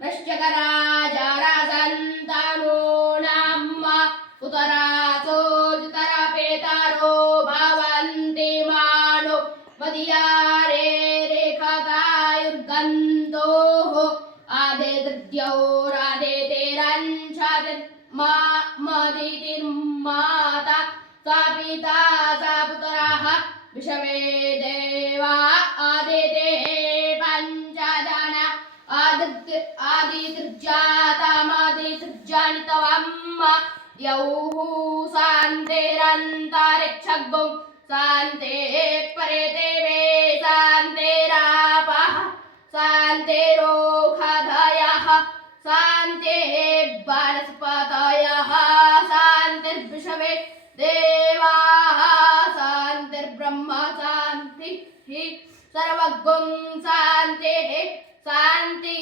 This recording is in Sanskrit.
नश्चकराजारासन्तानो नाम उतरासो जितरापेतारो भवन्ति मानो मदियारे रेखतायुर्गन्तोः आदितिर्माता सा पिता सा पुत्रः विषमे देवा आदिते पञ्चजना आदितिर्जातामादितिर्जानितवम् द्यौः शान्तिरन्तरिक्षगुं शान्ते परे देवे शान्तिरापः शान्तिरोषधयः शान्तिः वनस्पतयः शान्तिर्विषमे देवाः शान्तिर्ब्रह्म शान्तिः सर्वगुं शान्तिः शान्ति